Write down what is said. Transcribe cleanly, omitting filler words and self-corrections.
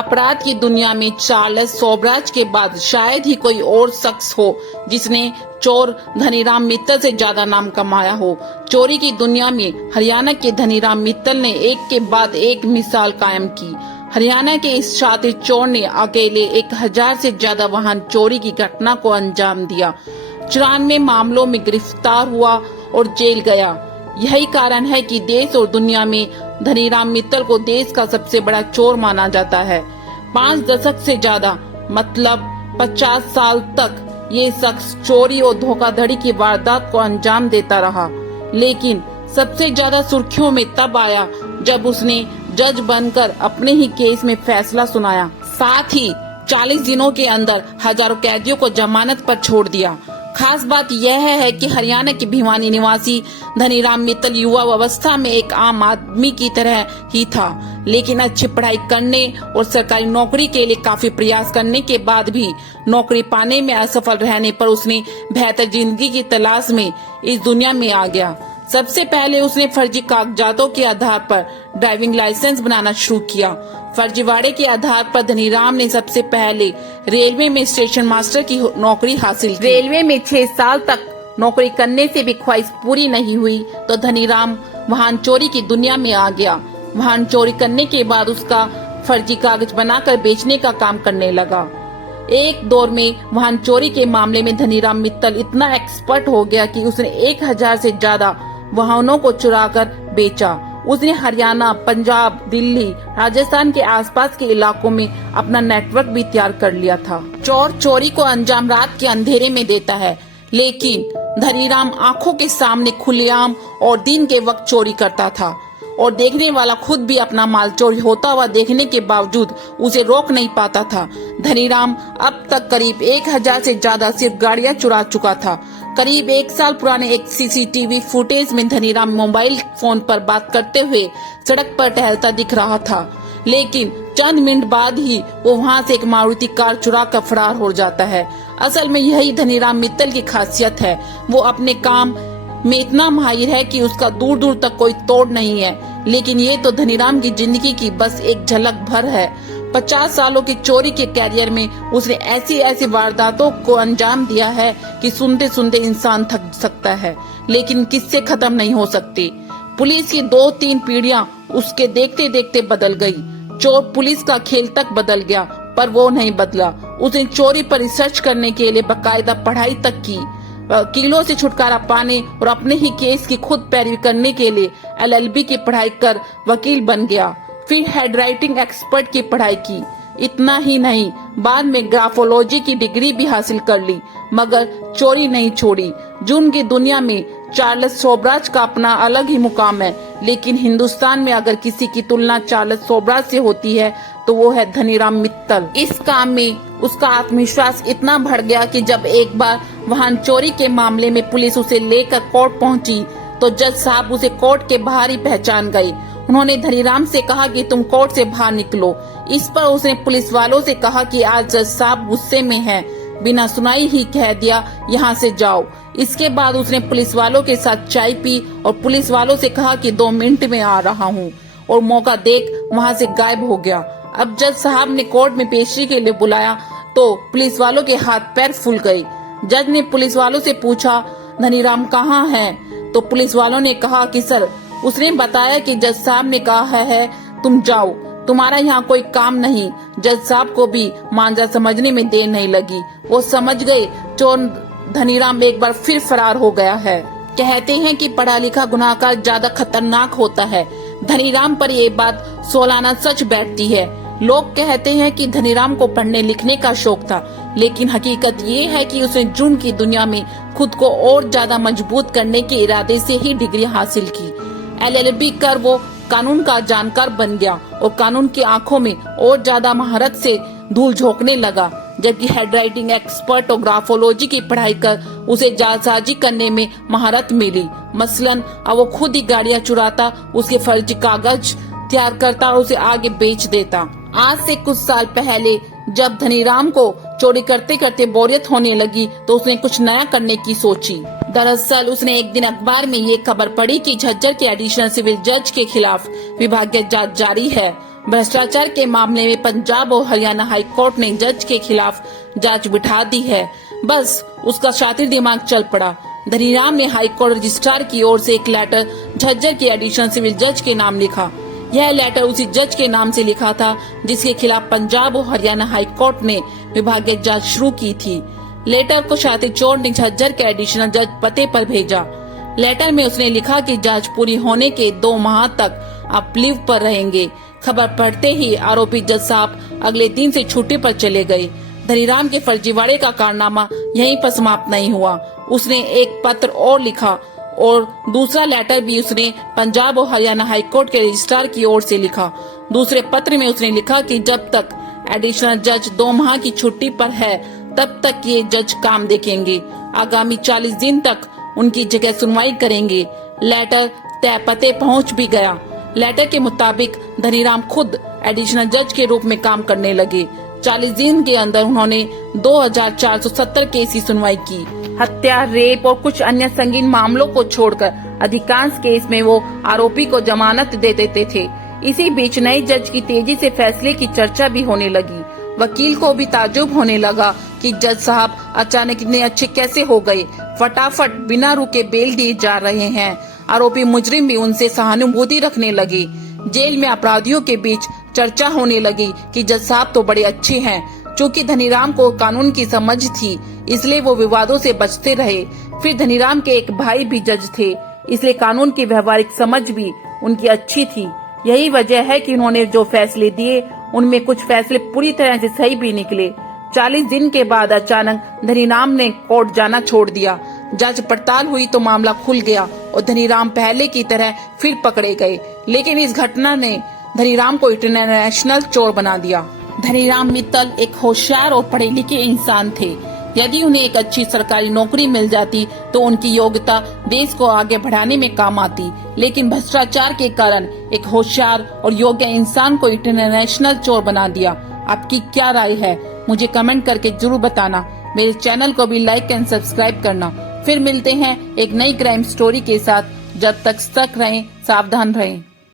अपराध की दुनिया में चार्ल्स सोबराज के बाद शायद ही कोई और शख्स हो जिसने चोर धनीराम मित्तल से ज्यादा नाम कमाया हो। चोरी की दुनिया में हरियाणा के धनीराम मित्तल ने एक के बाद एक मिसाल कायम की। हरियाणा के इस शातिर चोर ने अकेले 1000 से ज्यादा वाहन चोरी की घटना को अंजाम दिया, 94 मामलों में गिरफ्तार हुआ और जेल गया। यही कारण है कि देश और दुनिया में धनीराम मित्तल को देश का सबसे बड़ा चोर माना जाता है। 5 दशक से ज्यादा मतलब 50 साल तक ये शख्स चोरी और धोखाधड़ी की वारदात को अंजाम देता रहा, लेकिन सबसे ज्यादा सुर्खियों में तब आया जब उसने जज बनकर अपने ही केस में फैसला सुनाया। साथ ही 40 दिनों के अंदर हजारों कैदियों को जमानत पर छोड़ दिया। खास बात यह है कि हरियाणा के भिवानी निवासी धनीराम मित्तल युवा अवस्था में एक आम आदमी की तरह ही था, लेकिन अच्छी पढ़ाई करने और सरकारी नौकरी के लिए काफी प्रयास करने के बाद भी नौकरी पाने में असफल रहने पर उसने बेहतर जिंदगी की तलाश में इस दुनिया में आ गया। सबसे पहले उसने फर्जी कागजातों के आधार पर ड्राइविंग लाइसेंस बनाना शुरू किया। फर्जीवाड़े के आधार पर धनीराम ने सबसे पहले रेलवे में स्टेशन मास्टर की नौकरी हासिल की। रेलवे में 6 साल तक नौकरी करने से भी ख्वाहिश पूरी नहीं हुई तो धनीराम वाहन चोरी की दुनिया में आ गया। वाहन चोरी करने के बाद उसका फर्जी कागज बनाकर बेचने का काम करने लगा। एक दौर में वाहन चोरी के मामले में धनीराम मित्तल इतना एक्सपर्ट हो गया कि उसने 1000 से ज्यादा वाहनों को चुराकर बेचा। उसने हरियाणा, पंजाब, दिल्ली, राजस्थान के आसपास के इलाकों में अपना नेटवर्क भी तैयार कर लिया था। चोर चोरी को अंजाम रात के अंधेरे में देता है, लेकिन धनीराम आंखों के सामने खुलेआम और दिन के वक्त चोरी करता था और देखने वाला खुद भी अपना माल चोरी होता हुआ देखने के बावजूद उसे रोक नहीं पाता था। धनीराम अब तक करीब 1000 से ज्यादा सिर्फ गाड़ियां चुरा चुका था। करीब 1 साल पुराने एक सीसीटीवी फुटेज में धनीराम मोबाइल फोन पर बात करते हुए सड़क पर टहलता दिख रहा था, लेकिन चंद मिनट बाद ही वो वहां से एक मारुति कार चुरा कर फरार हो जाता है। असल में यही धनीराम मित्तल की खासियत है। वो अपने काम में इतना माहिर है कि उसका दूर दूर तक कोई तोड़ नहीं है, लेकिन ये तो धनीराम की जिंदगी की बस एक झलक भर है। 50 सालों के चोरी के कैरियर में उसने ऐसी वारदातों को अंजाम दिया है कि सुनते सुनते इंसान थक सकता है, लेकिन किससे खत्म नहीं हो सकती। पुलिस की 2-3 पीढ़ियां उसके देखते देखते बदल गई। चोर पुलिस का खेल तक बदल गया, पर वो नहीं बदला। उसने चोरी पर रिसर्च करने के लिए बाकायदा पढ़ाई तक की। वकीलों से छुटकारा पाने और अपने ही केस की खुद पैरवी करने के लिए LLB की पढ़ाई कर वकील बन गया। फिर हेड राइटिंग एक्सपर्ट की पढ़ाई की। इतना ही नहीं, बाद में ग्राफोलॉजी की डिग्री भी हासिल कर ली, मगर चोरी नहीं छोड़ी। जुर्म की दुनिया में चार्ल्स सोबराज का अपना अलग ही मुकाम है, लेकिन हिंदुस्तान में अगर किसी की तुलना चार्ल्स सोबराज से होती है तो वो है धनीराम मित्तल। इस काम में उसका आत्मविश्वास इतना बढ़ गया कि जब एक बार वाहन चोरी के मामले में पुलिस उसे लेकर कोर्ट पहुंची तो जज साहब उसे कोर्ट के बाहर ही पहचान गए। उन्होंने धनीराम से कहा कि तुम कोर्ट से बाहर निकलो। इस पर उसने पुलिस वालों से कहा कि आज जज साहब गुस्से में हैं, बिना सुनाई ही कह दिया यहाँ से जाओ। इसके बाद उसने पुलिस वालों के साथ चाय पी और पुलिस वालों से कहा कि 2 मिनट में आ रहा हूँ, और मौका देख वहाँ से गायब हो गया। अब जज साहब ने कोर्ट में पेशी के लिए बुलाया तो पुलिस वालों के हाथ पैर फूल गए। जज ने पुलिस वालों से पूछा, धनीराम कहाँ है? तो पुलिस वालों ने कहा कि सर, उसने बताया कि जज साहब ने कहा है तुम जाओ, तुम्हारा यहाँ कोई काम नहीं। जज साहब को भी मांझा समझने में देर नहीं लगी। वो समझ गए चोर धनीराम एक बार फिर फरार हो गया है। कहते हैं कि पढ़ा लिखा गुनाहगार ज्यादा खतरनाक होता है। धनीराम पर ये बात सालाना सच बैठती है। लोग कहते हैं कि धनीराम को पढ़ने लिखने का शौक था, लेकिन हकीकत ये है कि उसने जुर्म की दुनिया में खुद को और ज्यादा मजबूत करने के इरादे से ही डिग्री हासिल की। LLB कर वो कानून का जानकार बन गया और कानून की आंखों में और ज्यादा महारत से धूल झोंकने लगा, जबकि हेड राइटिंग एक्सपर्ट और ग्राफोलॉजी की पढ़ाई कर उसे जालसाजी करने में महारत मिली। मसलन अब वो खुद ही गाड़ियां चुराता, उसके फर्जी कागज तैयार करता और उसे आगे बेच देता। आज से कुछ साल पहले जब धनीराम को चोरी करते करते बोरियत होने लगी तो उसने कुछ नया करने की सोची। दरअसल उसने एक दिन अखबार में ये खबर पढ़ी कि झज्जर के एडिशनल सिविल जज के खिलाफ विभागीय जांच जारी है। भ्रष्टाचार के मामले में पंजाब और हरियाणा हाई कोर्ट ने जज के खिलाफ जांच बिठा दी है। बस उसका शातिर दिमाग चल पड़ा। धनीराम ने हाई कोर्ट रजिस्ट्रार की ओर से एक लेटर झज्जर के एडिशनल सिविल जज के नाम लिखा। यह लेटर उसी जज के नाम से लिखा था जिसके खिलाफ पंजाब और हरियाणा हाई कोर्ट ने विभागीय जांच शुरू की थी। लेटर को शातिर चोर ने झज्जर के एडिशनल जज पते पर भेजा। लेटर में उसने लिखा कि जांच पूरी होने के 2 माह तक आप लीव पर रहेंगे। खबर पढ़ते ही आरोपी जज साहब अगले दिन से छुट्टी पर चले गए। धनीराम के फर्जीवाड़े का कारनामा यहीं पर समाप्त नहीं हुआ। उसने एक पत्र और लिखा और दूसरा लेटर भी उसने पंजाब और हरियाणा हाई कोर्ट के रजिस्ट्रार की ओर से लिखा। दूसरे पत्र में उसने लिखा कि जब तक एडिशनल जज 2 माह की छुट्टी पर है तब तक ये जज काम देखेंगे। आगामी 40 दिन तक उनकी जगह सुनवाई करेंगे। लेटर तय पते पहुंच भी गया। लेटर के मुताबिक धनीराम खुद एडिशनल जज के रूप में काम करने लगे। 40 दिन के अंदर उन्होंने 2470 केस की सुनवाई की। हत्या, रेप और कुछ अन्य संगीन मामलों को छोड़कर अधिकांश केस में वो आरोपी को जमानत दे देते थे। इसी बीच नए जज की तेजी से फैसले की चर्चा भी होने लगी। वकील को भी ताज्जुब होने लगा कि जज साहब अचानक इतने अच्छे कैसे हो गए। फटाफट बिना रुके बेल दिए जा रहे हैं। आरोपी मुजरिम भी उनसे सहानुभूति रखने लगे। जेल में अपराधियों के बीच चर्चा होने लगी कि जज साहब तो बड़े अच्छे हैं। चूँकि धनीराम को कानून की समझ थी इसलिए वो विवादों से बचते रहे। फिर धनीराम के एक भाई भी जज थे इसलिए कानून की व्यवहारिक समझ भी उनकी अच्छी थी। यही वजह है कि उन्होंने जो फैसले दिए उनमें कुछ फैसले पूरी तरह से सही भी निकले। 40 दिन के बाद अचानक धनीराम ने कोर्ट जाना छोड़ दिया। जांच पड़ताल हुई तो मामला खुल गया और धनीराम पहले की तरह फिर पकड़े गए। लेकिन इस घटना ने धनीराम को इंटरनेशनल चोर बना दिया। धनीराम मित्तल एक होशियार और पढ़े लिखे इंसान थे। यदि उन्हें एक अच्छी सरकारी नौकरी मिल जाती तो उनकी योग्यता देश को आगे बढ़ाने में काम आती। लेकिन भ्रष्टाचार के कारण एक होशियार और योग्य इंसान को इंटरनेशनल चोर बना दिया। आपकी क्या राय है मुझे कमेंट करके जरूर बताना। मेरे चैनल को भी लाइक एंड सब्सक्राइब करना। फिर मिलते हैं एक नई क्राइम स्टोरी के साथ। जब तक सतर्क रहें, सावधान रहें।